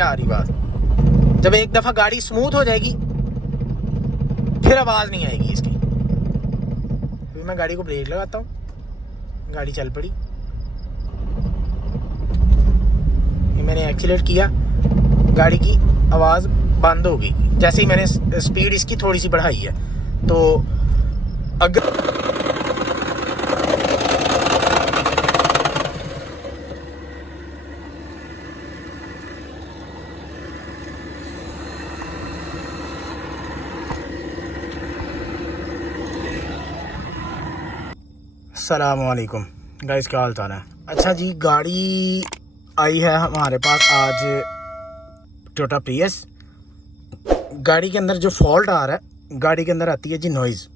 आ रही आवाज़। जब एक दफ़ा गाड़ी स्मूथ हो जाएगी फिर आवाज़ नहीं आएगी इसकी। फिर मैं गाड़ी को ब्रेक लगाता हूँ, गाड़ी चल पड़ी। ये मैंने एक्सीलेट किया, गाड़ी की आवाज़ बंद हो गई जैसे ही मैंने स्पीड इसकी थोड़ी सी बढ़ाई है। तो अगर अस्सलामुअलैकुम गाइस, क्या हाल चाल है? अच्छा जी, गाड़ी आई है हमारे पास आज टोयोटा प्रियस। गाड़ी के अंदर जो फॉल्ट आ रहा है, गाड़ी के अंदर आती है जी नॉइज़।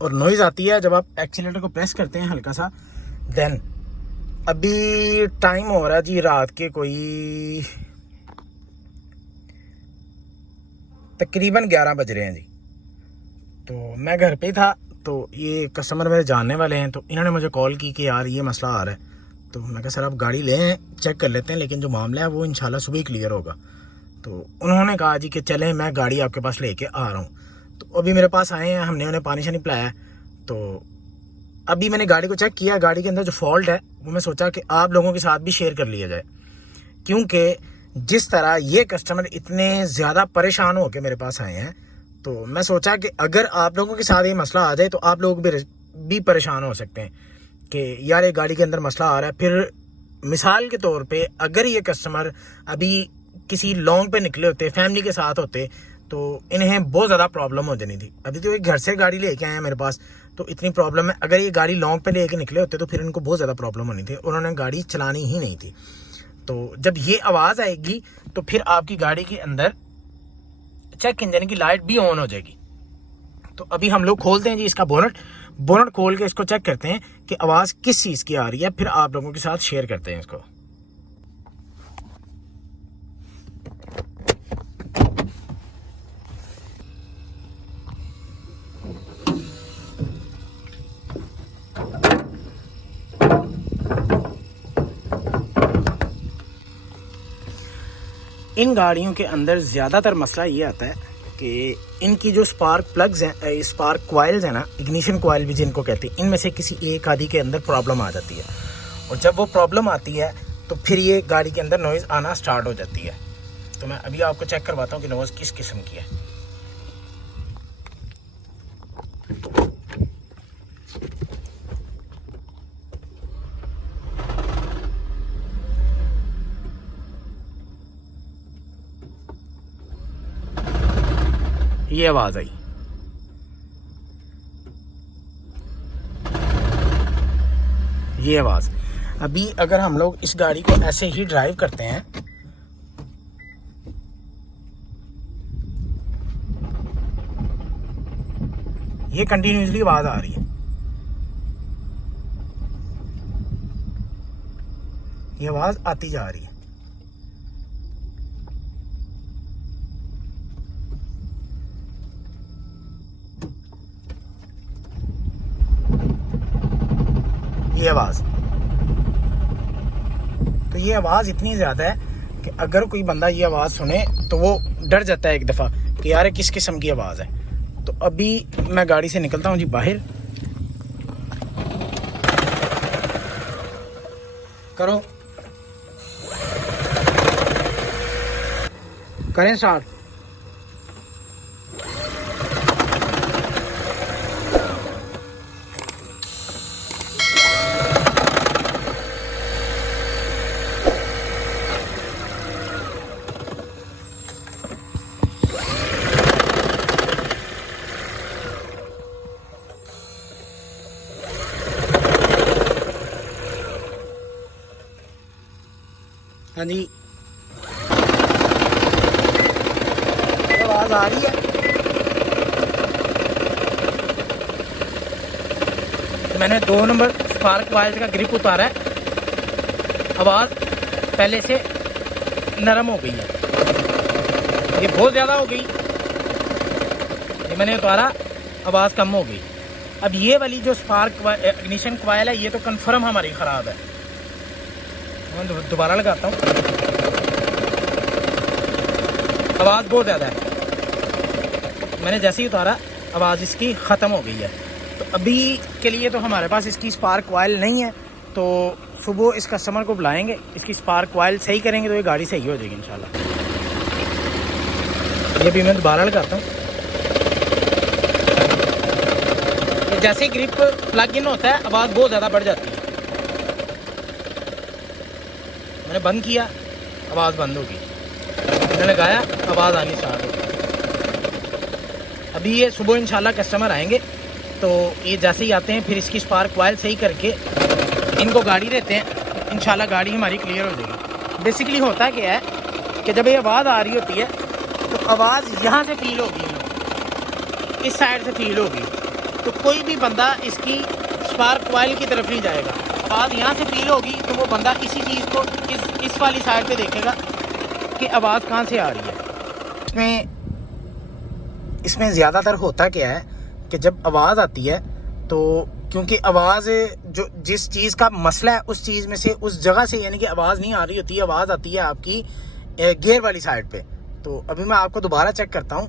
और नॉइज़ आती है जब आप एक्सीलेटर को प्रेस करते हैं हल्का सा। देन अभी टाइम हो रहा है जी रात के कोई तकरीबन 11 बज रहे हैं जी। तो मैं घर पे था, तो ये कस्टमर मेरे जानने वाले हैं, तो इन्होंने मुझे कॉल की कि यार ये मसला आ रहा है। तो मैं कहा सर आप गाड़ी लें, चेक कर लेते हैं, लेकिन जो मामला है वो इंशाल्लाह सुबह ही क्लियर होगा। तो उन्होंने कहा जी कि चलें, मैं गाड़ी आपके पास लेके आ रहा हूँ। तो अभी मेरे पास आए हैं, हमने उन्हें पानी शानी पिलाया। तो अभी मैंने गाड़ी को चेक किया, गाड़ी के अंदर जो फॉल्ट है वो मैं सोचा कि आप लोगों के साथ भी शेयर कर लिया जाए, क्योंकि जिस तरह ये कस्टमर इतने ज़्यादा परेशान होकर मेरे पास आए हैं, तो मैं सोचा कि अगर आप लोगों के साथ ये मसला आ जाए तो आप लोग भी परेशान हो सकते हैं कि यार ये गाड़ी के अंदर मसला आ रहा है। फिर मिसाल के तौर पे अगर ये कस्टमर अभी किसी लॉन्ग पे निकले होते, फैमिली के साथ होते, तो इन्हें बहुत ज़्यादा प्रॉब्लम हो जानी थी। अभी तो ये घर से गाड़ी लेके आए हैं मेरे पास, तो इतनी प्रॉब्लम है। अगर ये गाड़ी लॉन्ग पे लेके निकले होते तो फिर इनको बहुत ज़्यादा प्रॉब्लम होनी थी, उन्होंने गाड़ी चलानी ही नहीं थी। तो जब ये आवाज़ आएगी तो फिर आपकी गाड़ी के अंदर चेक इंजन की लाइट भी ऑन हो जाएगी। तो अभी हम लोग खोलते हैं जी इसका बोनट खोल के इसको चेक करते हैं कि आवाज़ किस चीज़ की आ रही है, फिर आप लोगों के साथ शेयर करते हैं इसको। इन गाड़ियों के अंदर ज़्यादातर मसला ये आता है कि इनकी जो स्पार्क प्लग्स हैं, स्पार्क कॉइल्स हैं ना, इग्निशन कॉइल भी जिनको कहते हैं, इनमें से किसी एक आदि के अंदर प्रॉब्लम आ जाती है। और जब वो प्रॉब्लम आती है तो फिर ये गाड़ी के अंदर नॉइज़ आना स्टार्ट हो जाती है। तो मैं अभी आपको चेक करवाता हूँ कि नॉइज़ किस किस्म की है। ये आवाज़ आई, ये आवाज़। अभी अगर हम लोग इस गाड़ी को ऐसे ही ड्राइव करते हैं, ये कंटिन्यूसली आवाज़ आ रही है, ये आवाज़ आती जा रही है। ये आवाज़, तो ये आवाज़ इतनी ज़्यादा है कि अगर कोई बंदा ये आवाज़ सुने तो वो डर जाता है एक दफ़ा कि यार किस किस्म की आवाज़ है। तो अभी मैं गाड़ी से निकलता हूँ जी बाहर। करो, करें स्टार्ट। हाँ जी, आवाज़ आ रही है। मैंने 2 नंबर स्पार्क कॉइल का ग्रिप उतारा है, आवाज़ पहले से नरम हो गई है, ये बहुत ज़्यादा हो गई। ये मैंने उतारा, आवाज़ कम हो गई। अब ये वाली जो स्पार्क इग्निशन कॉइल है, ये तो कंफर्म हमारी ख़राब है। मैं दोबारा लगाता हूँ। आवाज़ बहुत ज़्यादा है। मैंने जैसे ही उतारा आवाज़ इसकी ख़त्म हो गई है। तो अभी के लिए तो हमारे पास इसकी स्पार्क कॉइल नहीं है, तो सुबह इस कस्टमर को बुलाएंगे, इसकी स्पार्क कॉइल सही करेंगे तो ये गाड़ी सही हो जाएगी इंशाल्लाह। ये भी मैं दोबारा लगाता हूँ। जैसे ही ग्रिप प्लग इन होता है आवाज़ बहुत ज़्यादा बढ़ जाती है। मैंने बंद किया, आवाज़ बंद होगी। मैंने लगाया, आवाज़ आनी स्टार्ट होगी। अभी ये सुबह इंशाल्लाह कस्टमर आएंगे, तो ये जैसे ही आते हैं फिर इसकी स्पार्क कॉइल सही करके इनको गाड़ी देते हैं, इंशाल्लाह गाड़ी हमारी क्लियर हो जाएगी। बेसिकली होता क्या है कि जब ये आवाज़ आ रही होती है तो आवाज़ यहाँ से फील होगी, इस साइड से फील होगी, तो कोई भी बंदा इसकी स्पार्क कॉइल की तरफ नहीं जाएगा। आवाज़ यहाँ से फील होगी तो वो बंदा इसी चीज़ को इस वाली साइड पे देखेगा कि आवाज़ कहाँ से आ रही है। इसमें ज़्यादातर होता क्या है कि जब आवाज़ आती है तो क्योंकि आवाज़ जो जिस चीज़ का मसला है उस चीज़ में से उस जगह से यानी कि आवाज़ नहीं आ रही होती है, आवाज़ आती है आपकी गियर वाली साइड पे। तो अभी मैं आपको दोबारा चेक करवाता हूँ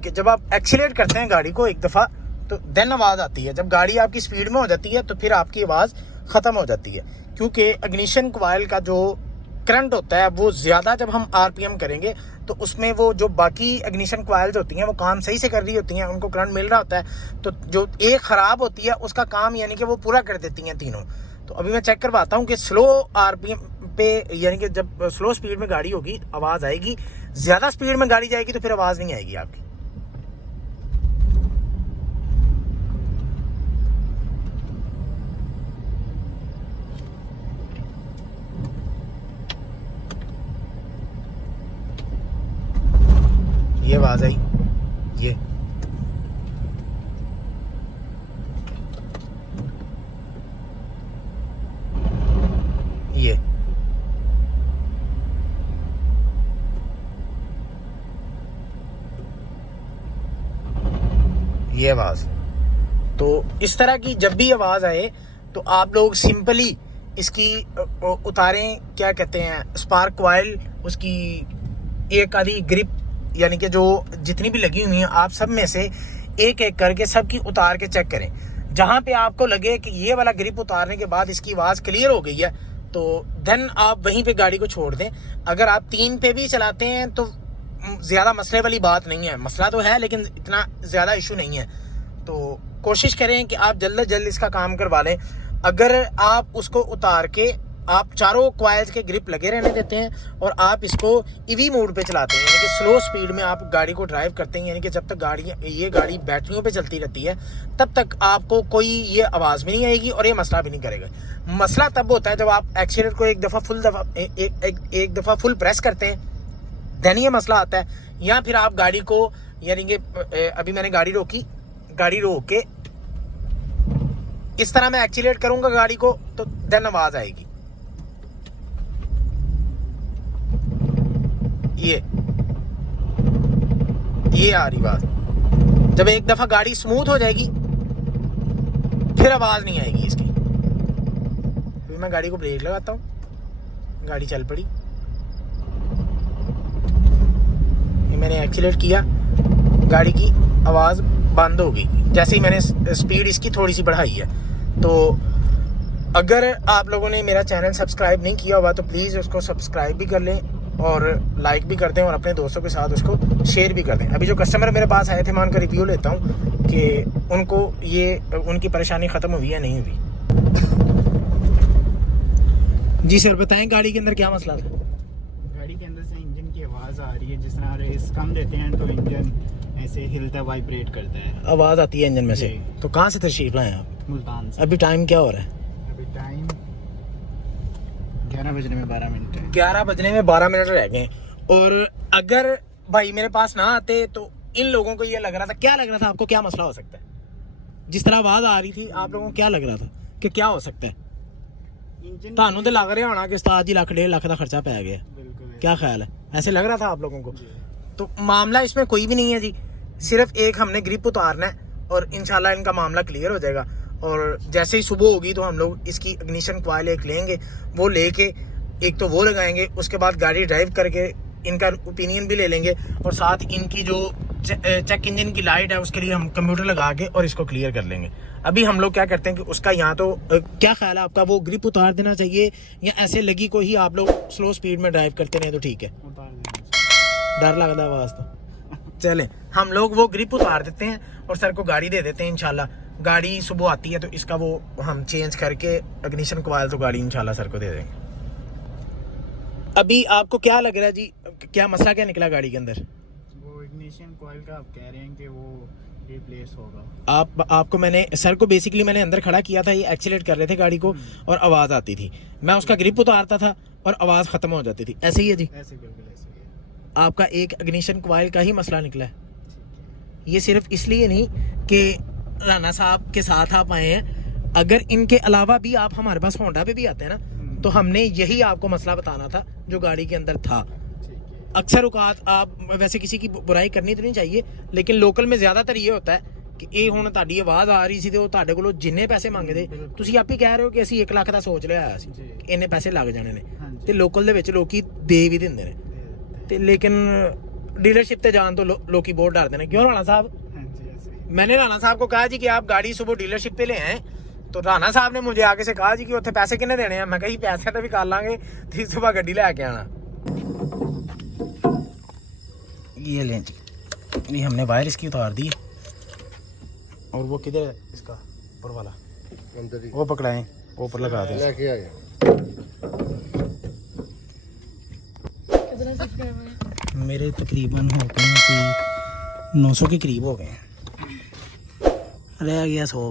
कि जब आप एक्सीलेट करते हैं गाड़ी को एक दफ़ा तो देन आवाज़ आती है। जब गाड़ी आपकी स्पीड में हो जाती है तो फिर आपकी आवाज़ ख़त्म हो जाती है, क्योंकि इग्निशन कॉइल का जो करंट होता है वो ज़्यादा जब हम आरपीएम करेंगे तो उसमें वो जो बाकी इग्निशन कॉइल्स होती हैं वो काम सही से कर रही होती हैं, उनको करंट मिल रहा होता है, तो जो एक ख़राब होती है उसका काम यानी कि वो पूरा कर देती हैं तीनों। तो अभी मैं चेक करवाता हूँ कि स्लो आरपीएम पे यानी कि जब स्लो स्पीड में गाड़ी होगी आवाज़ आएगी, ज़्यादा स्पीड में गाड़ी जाएगी तो फिर आवाज़ नहीं आएगी आपकी। ये आवाज़ आई, ये आवाज़। तो इस तरह की जब भी आवाज़ आए तो आप लोग सिंपली इसकी उतारें, क्या कहते हैं, स्पार्क कॉइल, उसकी एक आधी ग्रिप यानी कि जो जितनी भी लगी हुई हैं आप सब में से एक एक करके सबकी उतार के चेक करें। जहाँ पे आपको लगे कि ये वाला ग्रिप उतारने के बाद इसकी आवाज़ क्लियर हो गई है तो देन आप वहीं पे गाड़ी को छोड़ दें। अगर आप 3 पे भी चलाते हैं तो ज़्यादा मसले वाली बात नहीं है, मसला तो है लेकिन इतना ज़्यादा इशू नहीं है। तो कोशिश करें कि आप जल्द से जल्द इसका काम करवा लें। अगर आप उसको उतार के आप चारों कॉइल्स के ग्रिप लगे रहने देते हैं और आप इसको ईवी मोड पे चलाते हैं यानी कि स्लो स्पीड में आप गाड़ी को ड्राइव करते हैं, यानी कि जब तक ये गाड़ी बैटरियों पे चलती रहती है तब तक आपको कोई ये आवाज़ भी नहीं आएगी और ये मसला भी नहीं करेगा। मसला तब होता है जब आप एक्सीलेटर को एक दफ़ा फुल प्रेस करते हैं, देन ये मसला आता है। या फिर आप गाड़ी को यानी कि अभी मैंने गाड़ी रोक के इस तरह मैं एक्सीलेट करूंगा गाड़ी को तो देन आवाज़ आएगी। ये आ रही बात। जब एक दफ़ा गाड़ी स्मूथ हो जाएगी फिर आवाज़ नहीं आएगी इसकी। अभी मैं गाड़ी को ब्रेक लगाता हूँ, गाड़ी चल पड़ी। मैंने एक्सीलेट किया, गाड़ी की आवाज़ बंद हो गई जैसे ही मैंने स्पीड इसकी थोड़ी सी बढ़ाई है। तो अगर आप लोगों ने मेरा चैनल सब्सक्राइब नहीं किया हुआ तो प्लीज़ उसको सब्सक्राइब भी कर लें और लाइक भी कर दें और अपने दोस्तों के साथ उसको शेयर भी कर दें। अभी जो कस्टमर मेरे पास आए थे मैं उनका रिव्यू लेता हूँ कि उनको उनकी परेशानी ख़त्म हुई या नहीं हुई। जी सर बताएं, गाड़ी के अंदर क्या मसला था? गाड़ी के अंदर से इंजन की आवाज़ आ रही है, जिस तरह रेस कम देते हैं तो इंजन ऐसे हिलता वाइब्रेट करता है, आवाज़ आती है इंजन में से। तो कहाँ से तशरीफ़ लाए आप? मुल्तान से। अभी टाइम क्या हो रहा है? अभी टाइम 11 बजने में 12 मिनट है। 11 बजने में 12 मिनट रह गए। और अगर भाई मेरे पास ना आते तो इन लोगों को ये लग रहा था, क्या लग रहा था आपको, क्या मसला हो सकता है? जिस तरह आवाज़ आ रही थी आप लोगों को क्या लग रहा था कि क्या हो सकता है? ਤੁਹਾਨੂੰ तो लग रहा होना कि उस्ताद जी लाख 1.5 लाख का खर्चा पै गया। क्या ख्याल है, ऐसे लग रहा था आप लोगों को? तो मामला इसमें कोई भी नहीं है जी, सिर्फ एक हमने ग्रिप उतारना है और इंशाल्लाह इनका मामला क्लियर हो जाएगा। और जैसे ही सुबह होगी तो हम लोग इसकी इग्निशन कॉइल एक लेंगे, वो लेके एक तो वो लगाएंगे, उसके बाद गाड़ी ड्राइव करके इनका ओपिनियन भी ले लेंगे और साथ इनकी जो चेक इंजन की लाइट है उसके लिए हम कंप्यूटर लगा के और इसको क्लियर कर लेंगे। अभी हम लोग क्या करते हैं कि उसका यहाँ तो क्या ख्याल है आपका, वो ग्रिप उतार देना चाहिए या ऐसे लगी को ही आप लोग स्लो स्पीड में ड्राइव करते रहे तो ठीक है? उतार देना। डर लगता है आवाज़ तो चलें हम लोग वो ग्रिप उतार देते हैं और सर को गाड़ी दे देते हैं। इंशाल्लाह गाड़ी सुबह आती है तो इसका वो हम चेंज करके इग्निशन कॉइल तो गाड़ी इंशाल्लाह सर को दे देंगे। अभी आपको क्या लग रहा है जी, क्या मसला क्या निकला गाड़ी के अंदर? वो इग्निशन कॉइल का आप कह रहे हैं कि वो रिप्लेस होगा। आपको मैंने सर को बेसिकली मैंने अंदर खड़ा किया था, ये एक्सीलेट कर रहे थे गाड़ी को और आवाज़ आती थी, मैं उसका ग्रिप उतारता था और आवाज़ ख़त्म हो जाती थी। ऐसे ही है जी? ऐसे बिल्कुल ऐसे ही है। आपका एक इग्निशन कॉइल का ही मसला निकला है। ये सिर्फ इसलिए नहीं कि राना साहब के साथ आप आए हैं, अगर इनके अलावा भी आप हमारे पास होंडा पे भी आते हैं ना तो हमने यही आपको मसला बताना था जो गाड़ी के अंदर था। अक्सर औकात आप वैसे किसी की बुराई करनी तो नहीं चाहिए, लेकिन लोकल में ज़्यादातर ये होता है कि ਇਹ ਹੁਣ ਤੁਹਾਡੀ ਆਵਾਜ਼ ਆ ਰਹੀ ਸੀ ਤੇ ਉਹ ਤੁਹਾਡੇ ਕੋਲੋਂ ਜਿੰਨੇ ਪੈਸੇ ਮੰਗਦੇ ਤੁਸੀਂ ਆਪ ਹੀ ਕਹਿ ਰਹੇ ਹੋ ਕਿ ਅਸੀਂ 1 ਲੱਖ ਦਾ ਸੋਚ ਲਿਆ ਆਇਆ ਸੀ ਇੰਨੇ ਪੈਸੇ ਲੱਗ ਜਾਣੇ ਨੇ ਤੇ ਲੋਕਲ ਦੇ ਵਿੱਚ ਲੋਕੀ ਦੇ ਵੀ ਦਿੰਦੇ ਨੇ ਤੇ ਲੇਕਿਨ डीलरशिप पे जान तो लोग बहुत डरते हैं। क्यों राणा साहब? मैंने राणा साहब को कहा जी कि आप गाड़ी सुबह डीलरशिप पे ले आए तो राणा साहब ने मुझे आगे से कहा जी कि उत्थे पैसे कितने देने हैं। मैं कही पैसे तो भी कर लांगे, तो सुबह गड्डी लेके आना। ये लें जी, ये हमने वायर इसकी उतार दी और वो किधर है इसका ऊपर वाला, वो पकड़ाएं वो ऊपर लगा दें। मेरे तकरीबन हो गए कोई 900 के करीब हो गए हैं, रह गया 100।